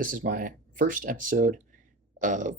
This is my first episode of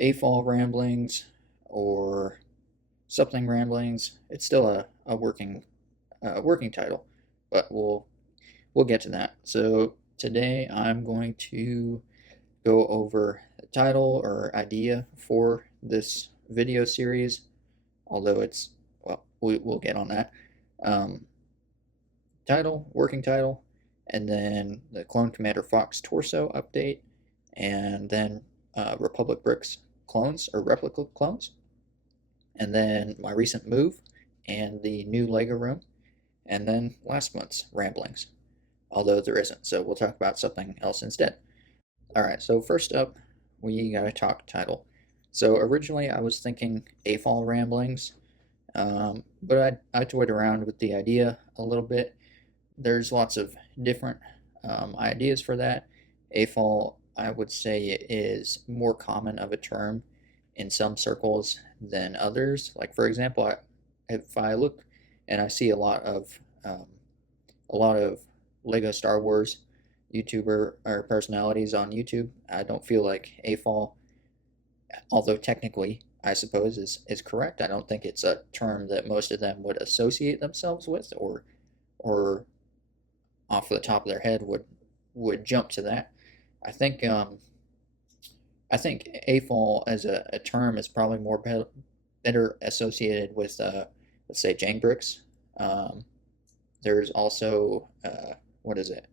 AFOL Ramblings or something Ramblings. It's still a working title, but we'll get to that. So today I'm going to go over the title or idea for this video series, although we'll get on that. Um, working title, and then the Clone Commander Fox torso update, and then Republic Bricks clones or replica clones, and then my recent move and the new Lego room, and then last month's ramblings, although there isn't, so we'll talk about something else instead. Alright, so first up, we gotta talk title. So originally I was thinking AFOL Ramblings, but I toyed around with the idea a little bit. There's lots of different ideas for that. AFOL, I would say, is more common of a term in some circles than others. Like, for example, if I look and I see a lot of Lego Star Wars YouTuber or personalities on YouTube, I don't feel like AFOL, although technically I suppose is correct. I don't think it's a term that most of them would associate themselves with, or off the top of their head would jump to that. I think I think AFOL as a term is probably better associated with let's say Jangbricks. There's also what is it?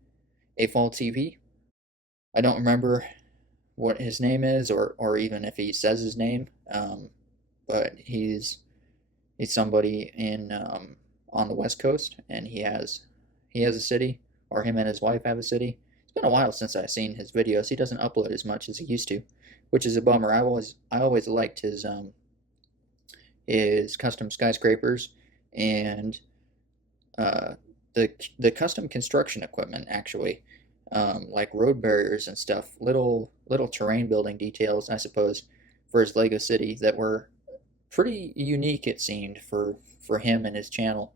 AFOL TV. I don't remember what his name is, or even if he says his name, but he's somebody in on the West Coast, and he has a city, or him and his wife have a city. It's been a while since I've seen his videos. He doesn't upload as much as he used to, which is a bummer. I always liked his custom skyscrapers and the custom construction equipment, actually, like road barriers and stuff, little terrain building details, I suppose, for his Lego city that were pretty unique, it seemed, for him and his channel.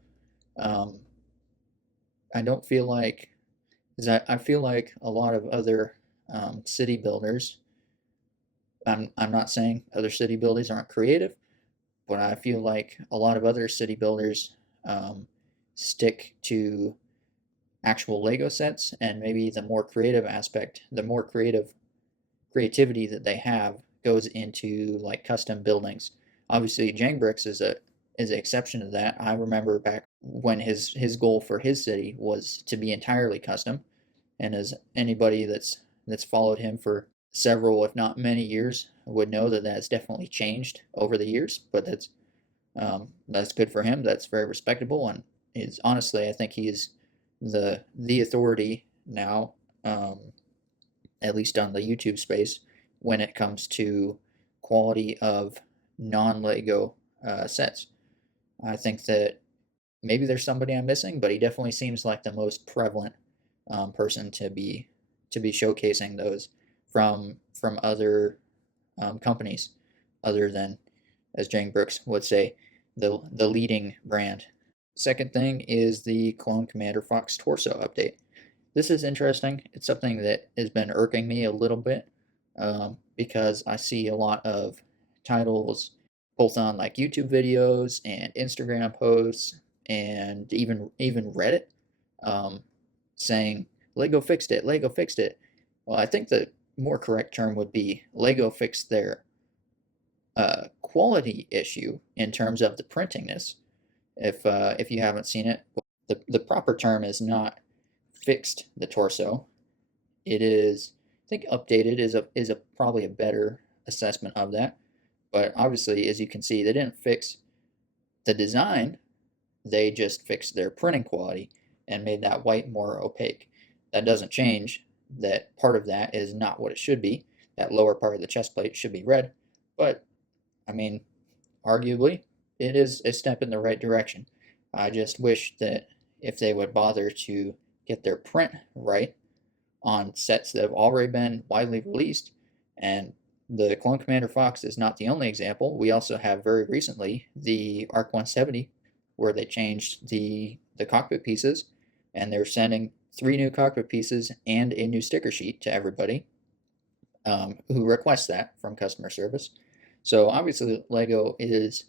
Um, I don't feel like, because I feel like a lot of other city builders, I'm not saying other city builders aren't creative, but I feel like a lot of other city builders stick to actual Lego sets, and maybe the more creative aspect, the more creativity that they have goes into like custom buildings. Obviously, Jangbricks is an exception to that. I remember back when his goal for his city was to be entirely custom, and as anybody that's followed him for several, if not many years, would know that that's definitely changed over the years. But that's good for him. That's very respectable, and is honestly, I think he's the authority now, at least on the YouTube space, when it comes to quality of non-Lego sets. I think that maybe there's somebody I'm missing, but he definitely seems like the most prevalent person to be showcasing those from other companies, other than, as Jane Brooks would say, the leading brand. Second thing is the Clone Commander Fox torso update. This is interesting. It's something that has been irking me a little bit, because I see a lot of titles both on like YouTube videos and Instagram posts, and even Reddit, saying Lego fixed it, Lego fixed it. Well, I think the more correct term would be Lego fixed their quality issue in terms of the printingness. If you haven't seen it, the proper term is not fixed the torso. It is, I think, updated is a probably a better assessment of that. But obviously, as you can see, they didn't fix the design. They just fixed their printing quality and made that white more opaque. That doesn't change that part of that is not what it should be. That lower part of the chest plate should be red. But, I mean, arguably, it is a step in the right direction. I just wish that if they would bother to get their print right on sets that have already been widely released, and the Clone Commander Fox is not the only example. We also have very recently the ARC 170, where they changed the cockpit pieces, and they're sending 3 new cockpit pieces and a new sticker sheet to everybody. who request that from customer service. So obviously, Lego is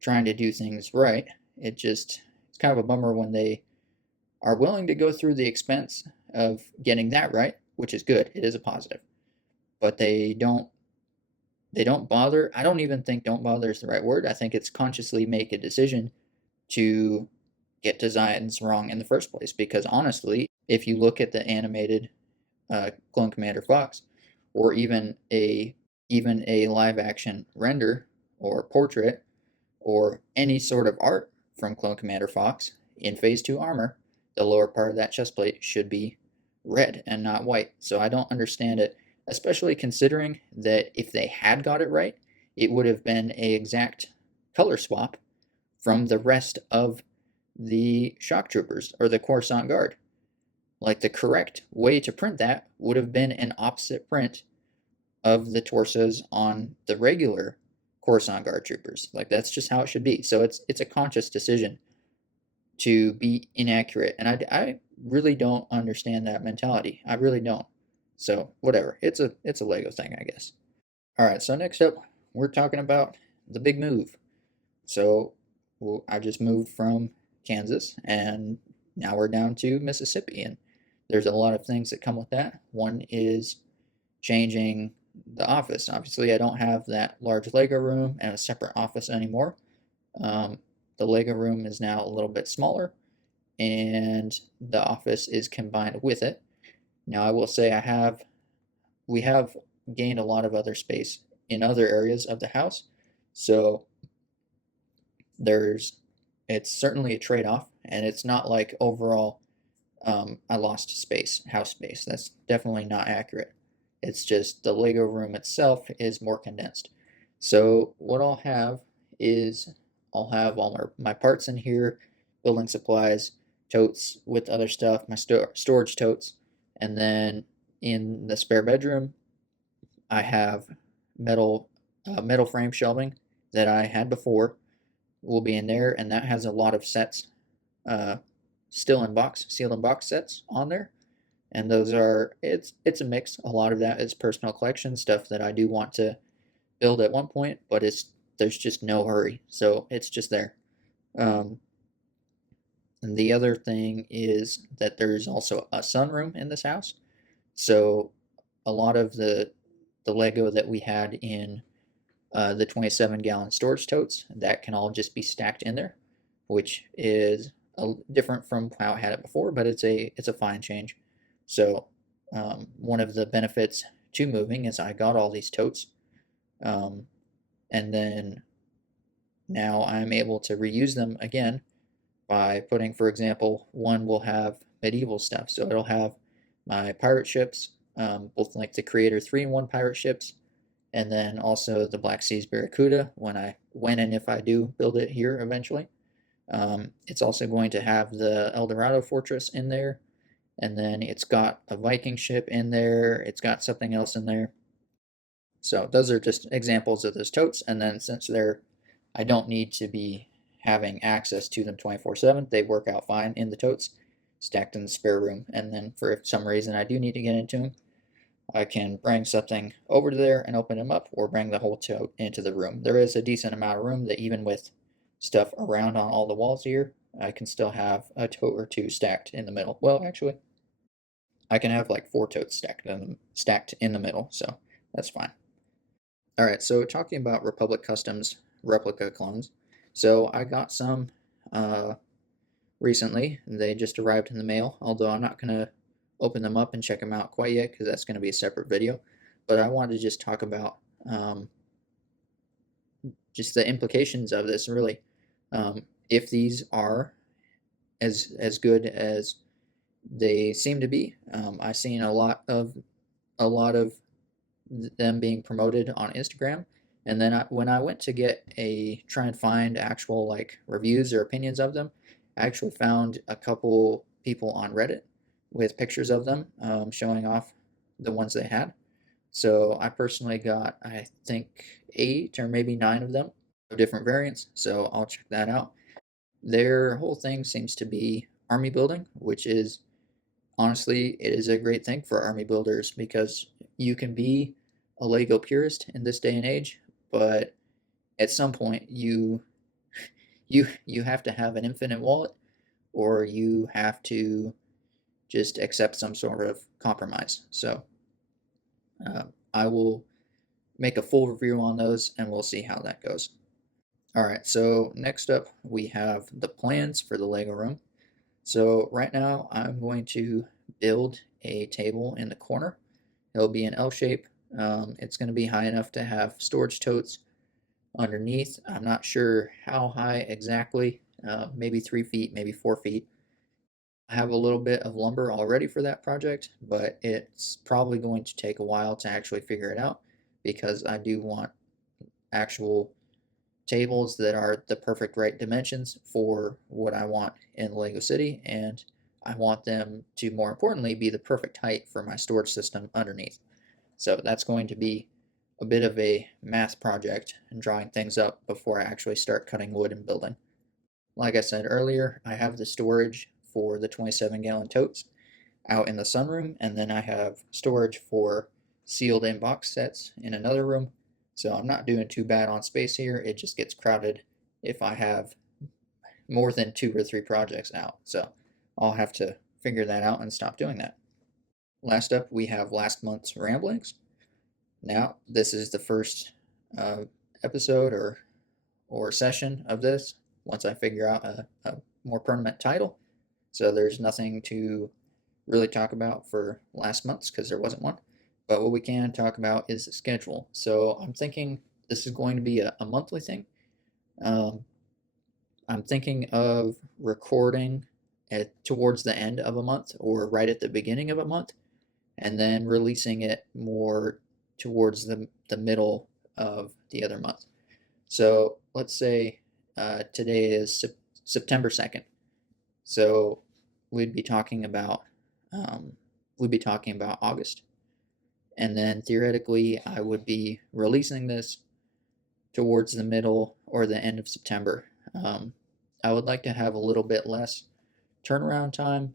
trying to do things right. It's kind of a bummer when they are willing to go through the expense of getting that right, which is good. It is a positive, but they don't bother. I don't even think "don't bother" is the right word. I think it's consciously make a decision to get designs wrong in the first place. Because honestly, if you look at the animated Clone Commander Fox, or even a live action render or portrait or any sort of art from Clone Commander Fox in Phase 2 armor, the lower part of that chest plate should be red and not white. So I don't understand it, especially considering that if they had got it right, it would have been a exact color swap from the rest of the shock troopers or the Coruscant Guard. Like, the correct way to print that would have been an opposite print of the torsos on the regular Coruscant Guard troopers. Like, that's just how it should be. So it's a conscious decision to be inaccurate, and I really don't understand that mentality. I really don't. So whatever. It's a Lego thing, I guess. All right. So next up, we're talking about the big move. So I just moved from Kansas, and now we're down to Mississippi, and there's a lot of things that come with that. One is changing the office. Obviously, I don't have that large Lego room and a separate office anymore. The Lego room is now a little bit smaller, and the office is combined with it. Now, I will say we have gained a lot of other space in other areas of the house, so there's it's certainly a trade-off, and it's not like overall I lost house space. That's definitely not accurate. It's just the Lego room itself is more condensed. So what I'll have all my parts in here, building supplies, totes with other stuff, my storage totes, and then in the spare bedroom, I have metal frame shelving that I had before will be in there, and that has a lot of sets, uh, sealed in box sets on there, and those are it's a mix. A lot of that is personal collection stuff that I do want to build at one point, but there's just no hurry, so it's just there. Um, and the other thing is that there's also a sunroom in this house, so a lot of the Lego that we had in the 27-gallon storage totes that can all just be stacked in there, which is different from how I had it before, but it's a fine change. So one of the benefits to moving is I got all these totes, um, and then now I'm able to reuse them again by putting, for example, one will have medieval stuff, so it'll have my pirate ships, both like the Creator 3-in-1 pirate ships, and then also the Black Seas Barracuda when and if I do build it here eventually. It's also going to have the El Dorado Fortress in there, and then it's got a Viking ship in there. It's got something else in there. So those are just examples of those totes, and then since I don't need to be having access to them 24/7, they work out fine in the totes, stacked in the spare room. And then for some reason I do need to get into them, I can bring something over to there and open them up, or bring the whole tote into the room. There is a decent amount of room that even with stuff around on all the walls here, I can still have a tote or two stacked in the middle. Well, actually, I can have like 4 totes stacked in the middle, so that's fine. All right, so talking about Republic Customs replica clones. So I got some recently. They just arrived in the mail, although I'm not going to open them up and check them out quite yet because that's going to be a separate video. But I wanted to just talk about just the implications of this, really. If these are as good as they seem to be, I've seen a lot of them being promoted on Instagram, and then when I went to try and find actual like reviews or opinions of them, I actually found a couple people on Reddit with pictures of them, showing off the ones they had. So I personally got, I think, 8 or maybe 9 of them of different variants, so I'll check that out. Their whole thing seems to be army building, which is honestly, it is a great thing for army builders because you can be a Lego purist in this day and age, but at some point you have to have an infinite wallet, or you have to just accept some sort of compromise. So I will make a full review on those, and we'll see how that goes. All right, so next up we have the plans for the Lego room. So right now I'm going to build a table in the corner. It'll be an L shape. It's going to be high enough to have storage totes underneath. I'm not sure how high exactly, maybe 3 feet, maybe 4 feet. I have a little bit of lumber already for that project, but it's probably going to take a while to actually figure it out because I do want actual tables that are the perfect right dimensions for what I want in Lego City, and I want them to, more importantly, be the perfect height for my storage system underneath. So that's going to be a bit of a math project and drawing things up before I actually start cutting wood and building. Like I said earlier, I have the storage for the 27-gallon totes out in the sunroom, and then I have storage for sealed in box sets in another room. So I'm not doing too bad on space here. It just gets crowded if I have more than 2 or 3 projects out. So I'll have to figure that out and stop doing that. Last up, we have last month's ramblings. Now, this is the first uh, episode or session of this once I figure out a more permanent title. So there's nothing to really talk about for last month's because there wasn't one. But what we can talk about is the schedule. So I'm thinking this is going to be a monthly thing. Um, I'm thinking of recording towards the end of a month or right at the beginning of a month, and then releasing it more towards the middle of the other month. So let's say today is September 2nd. So we'd be talking about um, August, and then theoretically I would be releasing this towards the middle or the end of September. I would like to have a little bit less turnaround time,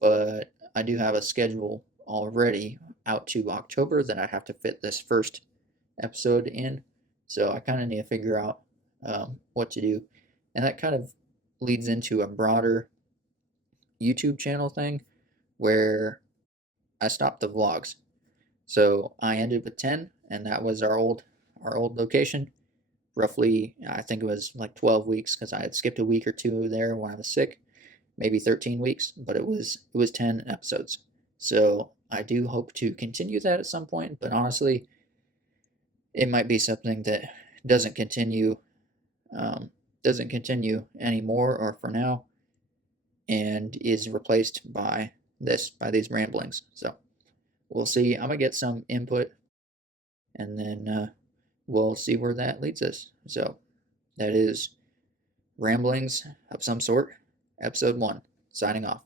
but I do have a schedule already out to October that I have to fit this first episode in. So I kind of need to figure out what to do. And that kind of leads into a broader YouTube channel thing where I stopped the vlogs. So I ended with 10, and that was our old location. Roughly, I think it was like 12 weeks because I had skipped a week or two there when I was sick, maybe 13 weeks, but it was 10 episodes. So I do hope to continue that at some point, but honestly, it might be something that doesn't continue doesn't continue anymore or for now, and is replaced by these ramblings. So we'll see. I'm gonna get some input, and then we'll see where that leads us. So that is ramblings of some sort, episode 1. Signing off.